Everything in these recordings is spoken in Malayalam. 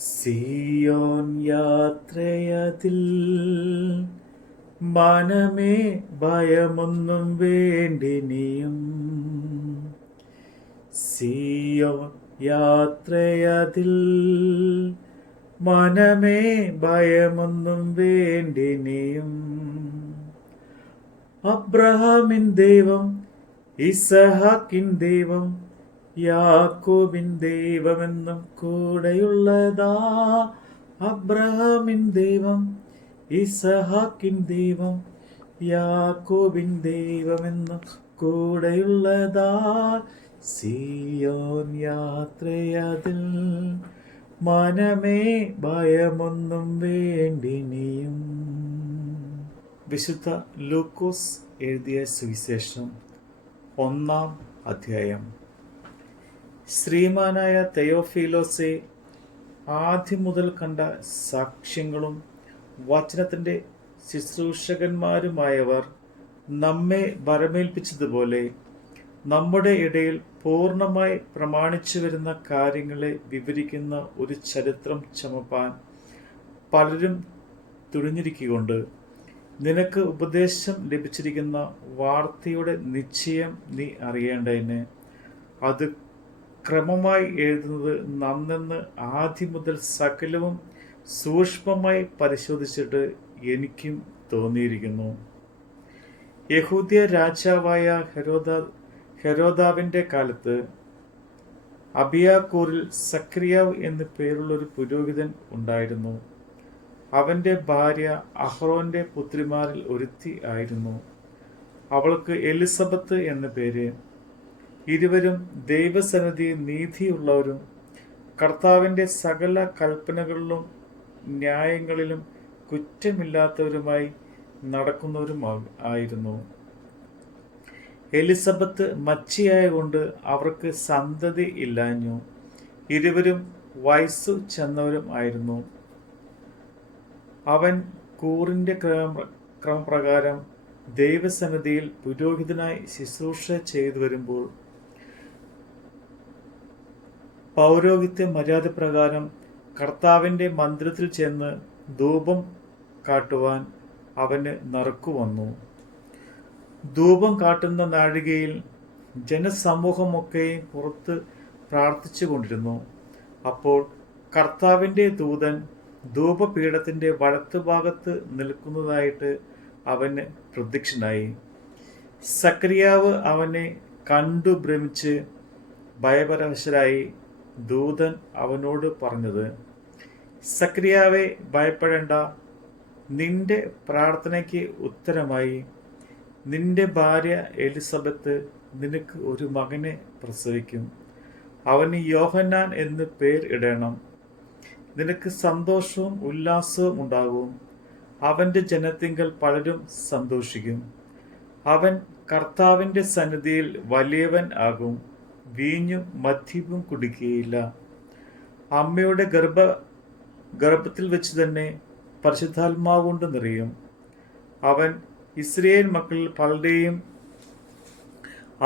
സിയോൻ യാത്രയതിൽ മനമേ ഭയമൊന്നും വേണ്ടിനിയും. സിയോൻ യാത്രയതിൽ മനമേ ഭയമൊന്നും വേണ്ടിനിയും. അബ്രഹാമിൻ ദൈവം, ഇസഹാക്കിൻ ദൈവം, യാക്കോബിൻ ദൈവമെന്നും കൂടെയുള്ളതാ. അബ്രഹാമിൻ ദൈവം, ഇസഹാക്കിൻ ദൈവം, യാക്കോബിൻ ദൈവമെന്നും കൂടെയുള്ളതാ. സിയോൻ യാത്രയതിൽ മനമേ ഭയമൊന്നും വേണ്ടിനിയും. വിശുദ്ധ ലൂക്കോസ് എഴുതിയ സുവിശേഷം 1-ാം അധ്യായം. ശ്രീമാനായ തെയോഫീലോസെ, ആദ്യം മുതൽ കണ്ട സാക്ഷ്യങ്ങളും വചനത്തിൻ്റെ ശുശ്രൂഷകന്മാരുമായവർ നമ്മെ വരമേൽപ്പിച്ചതുപോലെ നമ്മുടെ ഇടയിൽ പൂർണ്ണമായി പ്രമാണിച്ചു വരുന്ന കാര്യങ്ങളെ വിവരിക്കുന്ന ഒരു ചരിത്രം ചമപ്പാൻ പലരും തുനിഞ്ഞിരിക്കൊണ്ട് നിനക്ക് ഉപദേശം ലഭിച്ചിരിക്കുന്ന വാർത്തയുടെ നിശ്ചയം നീ അറിയേണ്ടതിന് അത് ക്രമമായി എഴുതുന്നത് നന്നെന്ന് ആദ്യം മുതൽ സകലവും സൂക്ഷ്മമായി പരിശോധിച്ചിട്ട് എനിക്കും തോന്നിയിരിക്കുന്നു. യഹൂദ്യ രാജാവായ ഹെരോദാവിൻ്റെ കാലത്ത് അബിയാക്കൂറിൽ സക്രിയാവ് എന്നു പേരുള്ളൊരു പുരോഹിതൻ ഉണ്ടായിരുന്നു. അവൻ്റെ ഭാര്യ അഹ്റോന്റെ പുത്രിമാരിൽ ഒരുത്തി ആയിരുന്നു. അവൾക്ക് എലിസബത്ത് എന്ന പേര്. ഇരുവരും ദൈവസന്നിധിയിൽ നീതിയുള്ളവരും കർത്താവിൻ്റെ സകല കൽപ്പനകളിലും ന്യായങ്ങളിലും കുറ്റമില്ലാത്തവരുമായി നടക്കുന്നവരും ആയിരുന്നു. എലിസബത്ത് മച്ചിയായ കൊണ്ട് അവർക്ക് സന്തതി ഇല്ലാഞ്ഞു. ഇരുവരും വയസ്സു ചെന്നവരും ആയിരുന്നു. അവൻ കൂറിൻ്റെ ക്രമപ്രകാരം ദൈവസന്നിധിയിൽ പുരോഹിതനായി ശുശ്രൂഷ ചെയ്തു വരുമ്പോൾ പൗരോഹിത്യ മര്യാദ പ്രകാരം കർത്താവിൻ്റെ മന്ദിരത്തിൽ ചെന്ന് ധൂപം കാട്ടുവാൻ അവന് നറുക്കുവന്നു. ധൂപം കാട്ടുന്ന നാഴികയിൽ ജനസമൂഹമൊക്കെയും പുറത്ത് പ്രാർത്ഥിച്ചു കൊണ്ടിരുന്നു. അപ്പോൾ കർത്താവിൻ്റെ ദൂതൻ ധൂപപീഠത്തിൻ്റെ വലത്തുഭാഗത്ത് നിൽക്കുന്നതായിട്ട് അവന് പ്രത്യക്ഷനായി. സക്രിയാവ് അവനെ കണ്ടു ഭ്രമിച്ച് ഭയപരവശരായി. ദൂതൻ അവനോട് പറഞ്ഞത്, സക്രിയാവെ, ഭയപ്പെടേണ്ട. നിന്റെ പ്രാർത്ഥനയ്ക്ക് ഉത്തരമായി നിന്റെ ഭാര്യ എലിസബത്ത് നിനക്ക് ഒരു മകനെ പ്രസവിക്കും. അവന് യോഹന്നാൻ എന്ന് പേർ ഇടണം. നിനക്ക് സന്തോഷവും ഉല്ലാസവും ഉണ്ടാകും. അവൻ്റെ ജനത്തിങ്കൽ പലരും സന്തോഷിക്കും. അവൻ കർത്താവിൻ്റെ സന്നിധിയിൽ വലിയവൻ ആകും. വീഞ്ഞും മദ്യവും കുടിക്കുകയില്ല. അമ്മയുടെ ഗർഭത്തിൽ വെച്ച് തന്നെ പരിശുദ്ധാത്മാവ് കൊണ്ട് നിറയും. അവൻ ഇസ്രായേൽ മക്കളിൽ പലരെയും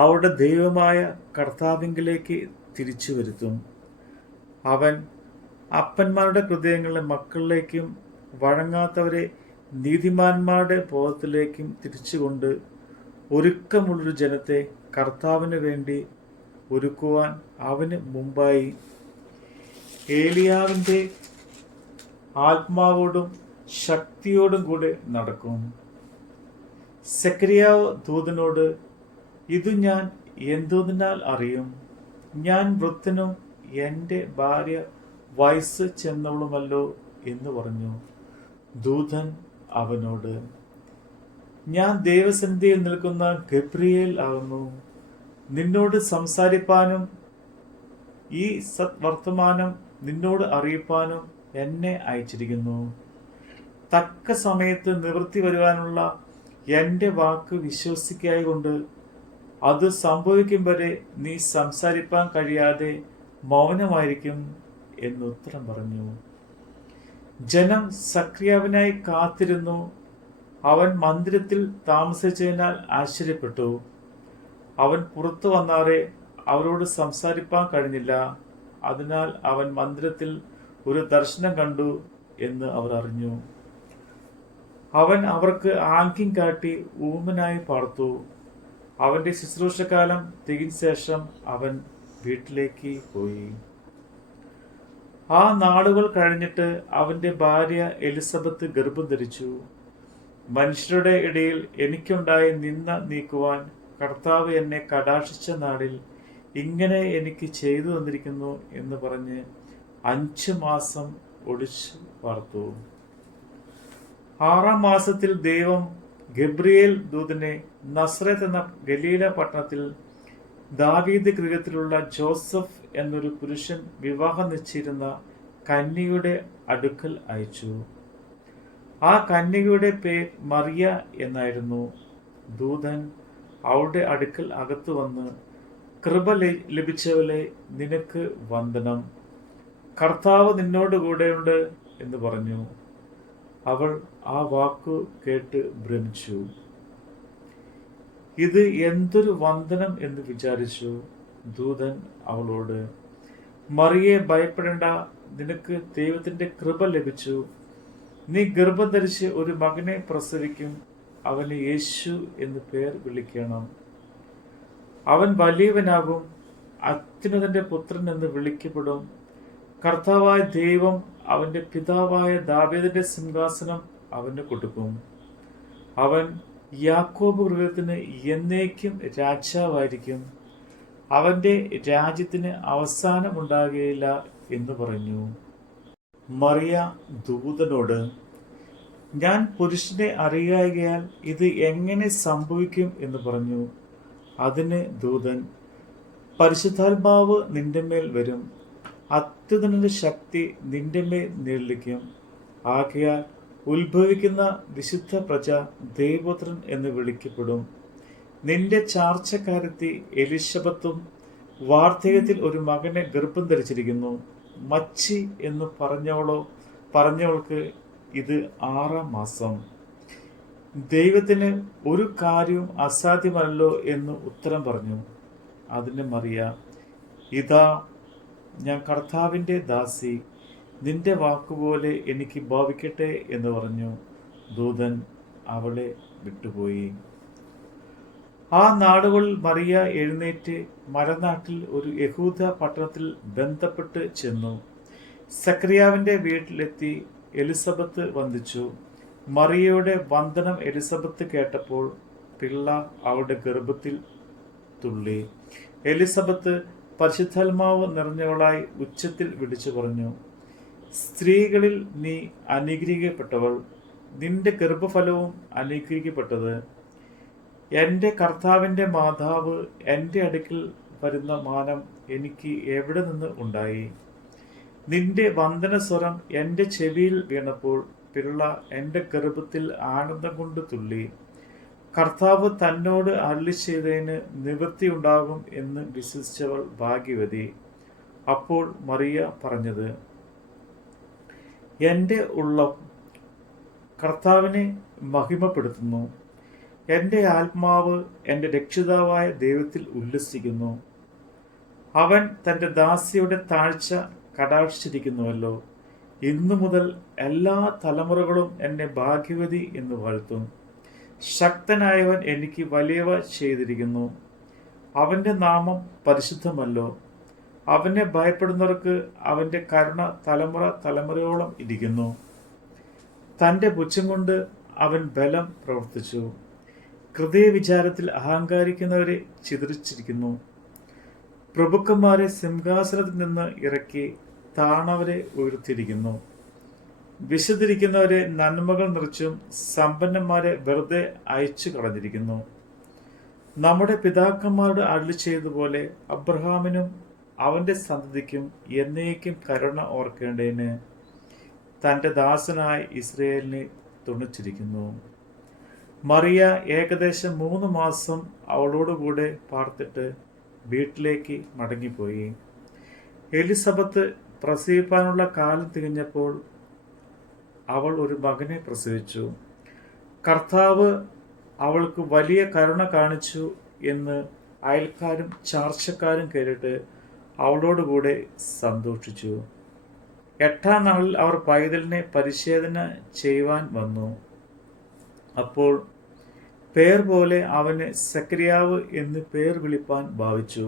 അവരുടെ ദൈവമായ കർത്താവിങ്കിലേക്ക് തിരിച്ചു വരുത്തും. അവൻ അപ്പന്മാരുടെ ഹൃദയങ്ങളെ മക്കളിലേക്കും വഴങ്ങാത്തവരെ നീതിമാന്മാരുടെ ബോധത്തിലേക്കും തിരിച്ചുകൊണ്ട് ഒരുക്കമുള്ളൊരു ജനത്തെ കർത്താവിന് വേണ്ടി ഒരുക്കുവാൻ അവന് മുമ്പായി ഏലിയാവിൻ്റെ ആത്മാവോടും ശക്തിയോടും കൂടെ നടക്കും. സക്രിയാവ് ദൂതനോട്, ഇതു ഞാൻ എന്തോതിനാൽ അറിയും? ഞാൻ വൃദ്ധനും എൻ്റെ ഭാര്യ വയസ്സ് ചെന്നവളുമല്ലോ എന്ന് പറഞ്ഞു. ദൂതൻ അവനോട്, ഞാൻ ദൈവസന്നിധിയിൽ നിൽക്കുന്ന ഗബ്രിയേൽ ആകുന്നു. നിന്നോട് സംസാരിപ്പാനും ഈ സത്വർത്തമാനം നിന്നോട് അറിയിപ്പാനും എന്നെ അയച്ചിരിക്കുന്നു. തക്ക സമയത്ത് നിവൃത്തി വരുവാനുള്ള എൻ്റെ വാക്ക് വിശ്വസിക്കായകൊണ്ട് അത് സംഭവിക്കും വരെ നീ സംസാരിപ്പാൻ കഴിയാതെ മൗനമായിരിക്കും എന്നുത്തരം പറഞ്ഞു. ജനം സക്രിയാവിനായി കാത്തിരുന്നു. അവൻ മന്ദിരത്തിൽ താമസിച്ചതിനാൽ ആശ്ചര്യപ്പെട്ടു. അവൻ പുറത്തു വന്നാറെ അവരോട് സംസാരിപ്പാൻ കഴിഞ്ഞില്ല. അതിനാൽ അവൻ മന്ദിരത്തിൽ ഒരു ദർശനം കണ്ടു എന്ന് അവർ അറിഞ്ഞു. അവൻ അവർക്ക് ആംഗ്യം കാട്ടി ഊമനായി പാർത്തു. അവന്റെ ശുശ്രൂഷകാലം തികഞ്ഞ ശേഷം അവൻ വീട്ടിലേക്ക് പോയി. ആ നാളുകൾ കഴിഞ്ഞിട്ട് അവന്റെ ഭാര്യ എലിസബത്ത് ഗർഭം ധരിച്ചു. മനുഷ്യരുടെ ഇടയിൽ എനിക്കുണ്ടായ നിന്ദ നീക്കുവാൻ കർത്താവ് എന്നെ കടാക്ഷിച്ച നാളിൽ ഇങ്ങനെ എനിക്ക് ചെയ്തു തന്നിരിക്കുന്നു എന്ന് പറഞ്ഞ് 5 മാസം ഒളിച്ചു പാർത്തു. 6-ാം മാസത്തിൽ ദൈവം ഗബ്രിയേൽ ദൂതനെ നസ്രത്ത് എന്ന ഗലീല പട്ടണത്തിൽ ദാവീദ് ഗൃഹത്തിലുള്ള ജോസഫ് എന്നൊരു പുരുഷൻ വിവാഹം നിശ്ചയിച്ചിരുന്ന കന്യകയുടെ അടുക്കൽ അയച്ചു. ആ കന്യകയുടെ പേര് മറിയ എന്നായിരുന്നു. ദൂതൻ അവളുടെ അടുക്കൽ അകത്തു വന്ന്, കൃപ ലഭിച്ചവളെ, നിനക്ക് വന്ദനം, കർത്താവ് നിന്നോട് കൂടെയുണ്ട് എന്ന് പറഞ്ഞു. അവൾ ആ വാക്കു കേട്ട് ഭ്രമിച്ചു. ഇത് എന്തൊരു വന്ദനം എന്ന് വിചാരിച്ചു. ദൂതൻ അവളോട്, മറിയെ, ഭയപ്പെടേണ്ട, നിനക്ക് ദൈവത്തിന്റെ കൃപ ലഭിച്ചു. നീ ഗർഭം ധരിച്ച് ഒരു മകനെ പ്രസവിക്കും. അവന് യേശു എന്ന് പേർ വിളിക്കണം. അവൻ വലിയവനാകും, അത്യുന്നതന്റെ പുത്രൻ എന്ന് വിളിക്കപ്പെടും. കർത്താവായ ദൈവം അവന്റെ പിതാവായ ദാവീദിന്റെ സിംഹാസനം അവന് കൊടുക്കും. അവൻ യാക്കോബ് ഗൃഹത്തിന് എന്നേക്കും രാജാവായിരിക്കും. അവന്റെ രാജ്യത്തിന് അവസാനമുണ്ടാകുകയില്ല എന്ന് പറഞ്ഞു. മറിയ ദൂതനോട്, ഞാൻ പുരുഷനെ അറിയായകയാൽ ഇത് എങ്ങനെ സംഭവിക്കും എന്ന് പറഞ്ഞു. അതിന് ദൂതൻ, പരിശുദ്ധാത്മാവ് നിന്റെ മേൽ വരും, അത്യുന്നതന്റെ ശക്തി നിന്റെ മേൽ നിഴലിക്കും. ആകയാൽ ഉത്ഭവിക്കുന്ന വിശുദ്ധ പ്രജ ദൈവപുത്രൻ എന്ന് വിളിക്കപ്പെടും. നിന്റെ ചാർച്ചക്കാരത്തി എലിശബത്തും വാർദ്ധക്യത്തിൽ ഒരു മകനെ ഗർഭം ധരിച്ചിരിക്കുന്നു. മച്ചി എന്ന് പറഞ്ഞവൾക്ക് ഇത് 6-ാം മാസം. ദൈവത്തിന് ഒരു കാര്യവും അസാധ്യമല്ലോ എന്ന് ഉത്തരം പറഞ്ഞു. അതിന് മറിയ, ഇതാ ഞാൻ കർത്താവിന്റെ ദാസി, നിന്റെ വാക്കുപോലെ എനിക്ക് ഭാവിക്കട്ടെ എന്ന് പറഞ്ഞു. ദൂതൻ അവളെ വിട്ടുപോയി. ആ നാടുകളിൽ മറിയ എഴുന്നേറ്റ് മലനാട്ടിൽ ഒരു യഹൂദ പട്ടണത്തിൽ ബന്ധപ്പെട്ട് ചെന്നു. സക്രിയാവിന്റെ വീട്ടിലെത്തി എലിസബത്ത് വന്ദിച്ചു. മറിയയുടെ വന്ദനം എലിസബത്ത് കേട്ടപ്പോൾ പിള്ള അവളുടെ ഗർഭത്തിൽ തുള്ളി. എലിസബത്ത് പരിശുദ്ധാത്മാവ് നിറഞ്ഞവളായി ഉച്ചത്തിൽ വിളിച്ചു പറഞ്ഞു, സ്ത്രീകളിൽ നീ അനുഗ്രഹിക്കപ്പെട്ടവൾ, നിന്റെ ഗർഭഫലവും അനുഗ്രഹിക്കപ്പെട്ടത്. എൻ്റെ കർത്താവിൻ്റെ മാതാവ് എൻ്റെ അടുക്കൽ വരുന്ന മാനം എനിക്ക് എവിടെ നിന്ന് ഉണ്ടായി? നിന്റെ വന്ദനസ്വരം എൻ്റെ ചെവിയിൽ വീണപ്പോൾ പിള്ള എൻ്റെ ഗർഭത്തിൽ ആനന്ദം കൊണ്ട് തുള്ളി. കർത്താവ് തന്നോട് അരുളി ചെയ്തതിന് നിവൃത്തിയുണ്ടാകും എന്ന് വിശ്വസിച്ചവൾ ഭാഗ്യവതി. അപ്പോൾ മറിയ പറഞ്ഞത്, എൻ്റെ ഉള്ളം കർത്താവിനെ മഹിമപ്പെടുത്തുന്നു. എൻ്റെ ആത്മാവ് എൻ്റെ രക്ഷിതാവായ ദൈവത്തിൽ ഉല്ലസിക്കുന്നു. അവൻ തൻ്റെ ദാസിയുടെ താഴ്ച കടാക്ഷിച്ചിരിക്കുന്നുവല്ലോ. ഇന്നു മുതൽ എല്ലാ തലമുറകളും എന്നെ ഭാഗ്യവതി എന്ന് വാഴ്ത്തും. ശക്തനായവൻ എനിക്ക് വലിയവ ചെയ്തിരിക്കുന്നു. അവൻ്റെ നാമം പരിശുദ്ധമല്ലോ. അവനെ ഭയപ്പെടുന്നവർക്ക് അവൻ്റെ കരുണ തലമുറയോളം ഇരിക്കുന്നു. തൻ്റെ പുച്ഛം കൊണ്ട് അവൻ ബലം പ്രവർത്തിച്ചു. ഹൃദയ വിചാരത്തിൽ അഹങ്കാരിക്കുന്നവരെ ചിതറിച്ചിരിക്കുന്നു. പ്രഭുക്കന്മാരെ സിംഹാസനത്തിൽ നിന്ന് ഇറക്കി താണവരെ ഉയർത്തിയിരിക്കുന്നു. വിശുദ്ധിരിക്കുന്നവരെ നന്മകൾ നിറച്ചും സമ്പന്നന്മാരെ വെറുതെ അയച്ചു കളഞ്ഞിരിക്കുന്നു. നമ്മുടെ പിതാക്കന്മാരോട് അരുളി ചെയ്തതുപോലെ അബ്രഹാമിനും അവന്റെ സന്തതിക്കും എന്നേക്കും കരുണ ഓർക്കേണ്ടതിന് തൻ്റെ ദാസനായ ഇസ്രയേലിനെ തുണച്ചിരിക്കുന്നു. മറിയ ഏകദേശം 3 മാസം അവളോടുകൂടെ പാർത്തിട്ട് വീട്ടിലേക്ക് മടങ്ങിപ്പോയി. എലിസബത്ത് പ്രസവിപ്പാനുള്ള കാലം തികഞ്ഞപ്പോൾ അവൾ ഒരു മകനെ പ്രസവിച്ചു. കർത്താവ് അവൾക്ക് വലിയ കരുണ കാണിച്ചു എന്ന് അയൽക്കാരും ചാർച്ചക്കാരും കേട്ടിട്ട് അവളോടുകൂടെ സന്തോഷിച്ചു. 8-ാം നാളിൽ അവർ പൈതലിനെ പരിശോധന ചെയ്യുവാൻ വന്നു. അപ്പോൾ പേർ പോലെ അവന് സക്രിയാവ് എന്ന് പേർ വിളിപ്പാൻ ഭാവിച്ചു.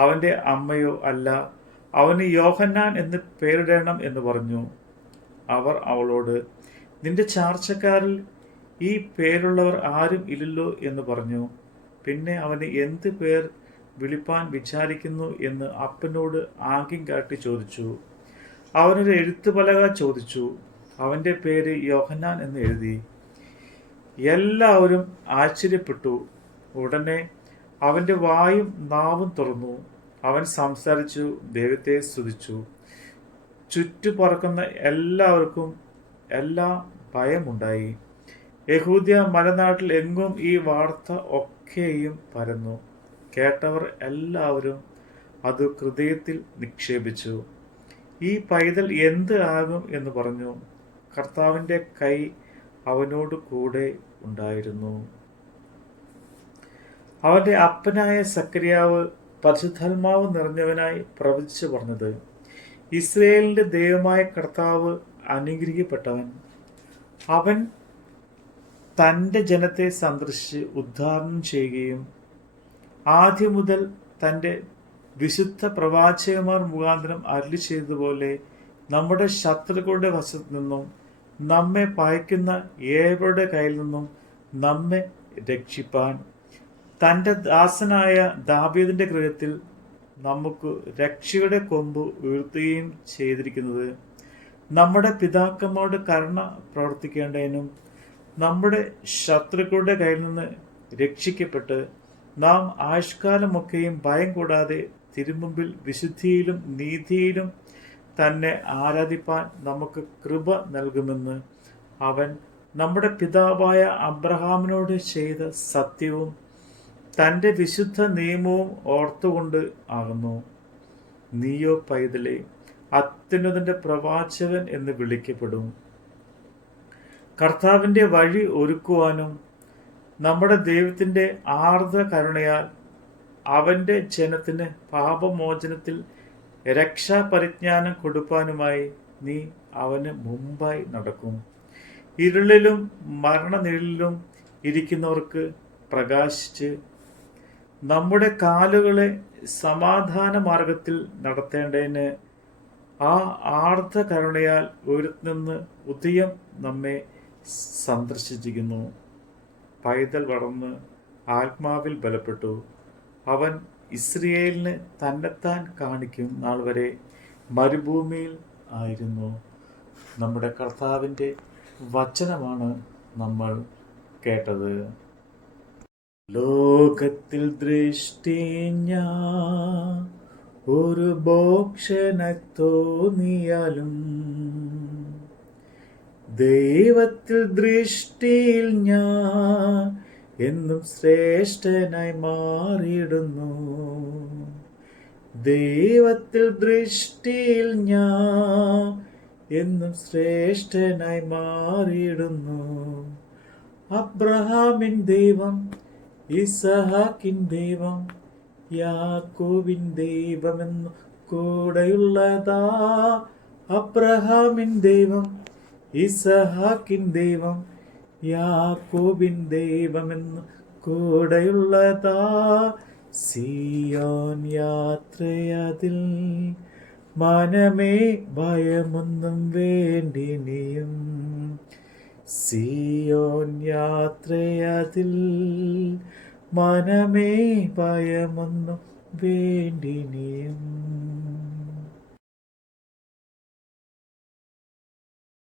അവന്റെ അമ്മയോ അല്ല, അവന് യോഹന്നാൻ എന്ന് പേരിടണം എന്ന് പറഞ്ഞു. അവർ അവളോട്, നിന്റെ ചാർച്ചക്കാരിൽ ഈ പേരുള്ളവർ ആരും ഇല്ലല്ലോ എന്ന് പറഞ്ഞു. പിന്നെ അവന് എന്ത് പേർ വിളിപ്പാൻ വിചാരിക്കുന്നു എന്ന് അപ്പനോട് ആംഗ്യം കാട്ടി ചോദിച്ചു. അവനൊരു എഴുത്തുപലക ചോദിച്ചു. അവന്റെ പേര് യോഹന്നാൻ എന്ന് എഴുതി. എല്ലാവരും ആശ്ചര്യപ്പെട്ടു. ഉടനെ അവന്റെ വായും നാവും തുറന്നു. അവൻ സംസാരിച്ചു, ദൈവത്തെ സ്തുതിച്ചു. ചുറ്റു പറക്കുന്ന എല്ലാവർക്കും ഭയമുണ്ടായി. യഹൂദ്യ മലനാട്ടിൽ എങ്ങും ഈ വാർത്ത ഒക്കെയും പരന്നു. കേട്ടവർ എല്ലാവരും അത് ഹൃദയത്തിൽ നിക്ഷേപിച്ചു. ഈ പൈതൽ എന്ത് ആകും എന്ന് പറഞ്ഞു. കർത്താവിൻ്റെ കൈ അവനോട് കൂടെ ഉണ്ടായിരുന്നു. അവന്റെ അപ്പനായ സക്രിയാവ് പരിശുദ്ധാത്മാവ് നിറഞ്ഞവനായി പ്രവചിച്ചു പറഞ്ഞത്, ഇസ്രയേലിന്റെ ദൈവമായ കർത്താവ് അനുഗ്രഹിക്കപ്പെട്ടവൻ. അവൻ തൻ്റെ ജനത്തെ സന്ദർശിച്ച് ഉദ്ധാരണം ചെയ്യുകയും ആദ്യം മുതൽ തൻ്റെ വിശുദ്ധ പ്രവാചകന്മാർ മുഖാന്തരം അരുളി ചെയ്തതുപോലെ നമ്മുടെ ശത്രുക്കളുടെ വശത്തു നിന്നും നമ്മെ പായിക്കുന്ന ഏവരുടെ കയ്യിൽ നിന്നും നമ്മെ രക്ഷിപ്പാൻ തൻ്റെ ദാസനായ ദാവീദിന്റെ ഗൃഹത്തിൽ നമുക്ക് രക്ഷയുടെ കൊമ്പ് ഉയർത്തുകയും ചെയ്തിരിക്കുന്നത് നമ്മുടെ പിതാക്കന്മാരുടെ കരുണ പ്രവർത്തിക്കേണ്ടതിനും നമ്മുടെ ശത്രുക്കളുടെ കയ്യിൽ നിന്ന് രക്ഷിക്കപ്പെട്ട് നാം ആയുഷ്കാലമൊക്കെയും ഭയം കൂടാതെ തിരുമുമ്പിൽ വിശുദ്ധിയിലും നീതിയിലും തന്നെ ആരാധിപ്പാൻ നമുക്ക് കൃപ നൽകുമെന്ന് അവൻ നമ്മുടെ പിതാവായ അബ്രഹാമിനോട് ചെയ്ത സത്യവും തൻ്റെ വിശുദ്ധ നിയമവും ഓർത്തുകൊണ്ട് ആകുന്നു. നീയോ പൈതലെ അത്യുന്നതന്റെ പ്രവാചകൻ എന്ന് വിളിക്കപ്പെടും. കർത്താവിൻ്റെ വഴി ഒരുക്കുവാനും നമ്മുടെ ദൈവത്തിൻ്റെ ആർദ്ര കരുണയാൽ അവൻ്റെ ജനത്തിന് പാപമോചനത്തിൽ രക്ഷാപരിജ്ഞാനം കൊടുപ്പാനുമായി നീ അവന് മുമ്പായി നടക്കും. ഇരുളിലും മരണനിഴലിലും ഇരിക്കുന്നവർക്ക് പ്രകാശിച്ച് നമ്മുടെ കാലുകളെ സമാധാന മാർഗത്തിൽ നടത്തേണ്ടതിന് ആ ആർദ്ര കരുണയാൽ ഉയർത്തുനിന്ന് ഉദയം നമ്മെ സന്ദർശിച്ചിരിക്കുന്നു. പൈതൽ വളർന്ന് ആത്മാവിൽ ബലപ്പെട്ടു. അവൻ ഇസ്രയേലിന് തന്നെത്താൻ കാണിക്കും നാൾ വരെ മരുഭൂമിയിൽ ആയിരുന്നു. നമ്മുടെ കർത്താവിൻ്റെ വചനമാണ് നമ്മൾ കേട്ടത്. ലോകത്തിൽ ദൃഷ്ടി ഞാൻ ഒരു ഭോക്ഷനെ തോന്നിയാലും ദൈവത്തിൽ ദൃഷ്ടിയിൽ ഞാൻ എന്നും ശ്രേഷ്ഠനായി മാറിയിടുന്നു. ദൈവത്തിൽ ദൃഷ്ടിയിൽ ഞാൻ എന്നും ശ്രേഷ്ഠനായി മാറിയിടുന്നു. അബ്രഹാമിൻ ദൈവം, ഇസഹാക്കിൻ ദൈവം, യാക്കോബിൻ ദൈവമെന്നു കൂടെയുള്ളതാ. അബ്രഹാമിൻ ദൈവം, ഇസഹാക്കിൻ ദൈവം, യാക്കോബിൻ ദൈവമെന്നു കൂടെയുള്ളതാ. സിയോൻ യാത്രയതിൽ മനമേ ഭയമൊന്നും വേണ്ടിനിയും. സിയോൻ യാത്രയതിൽ മനമേ ഭയമൊന്നും വേണ്ടിനിയും.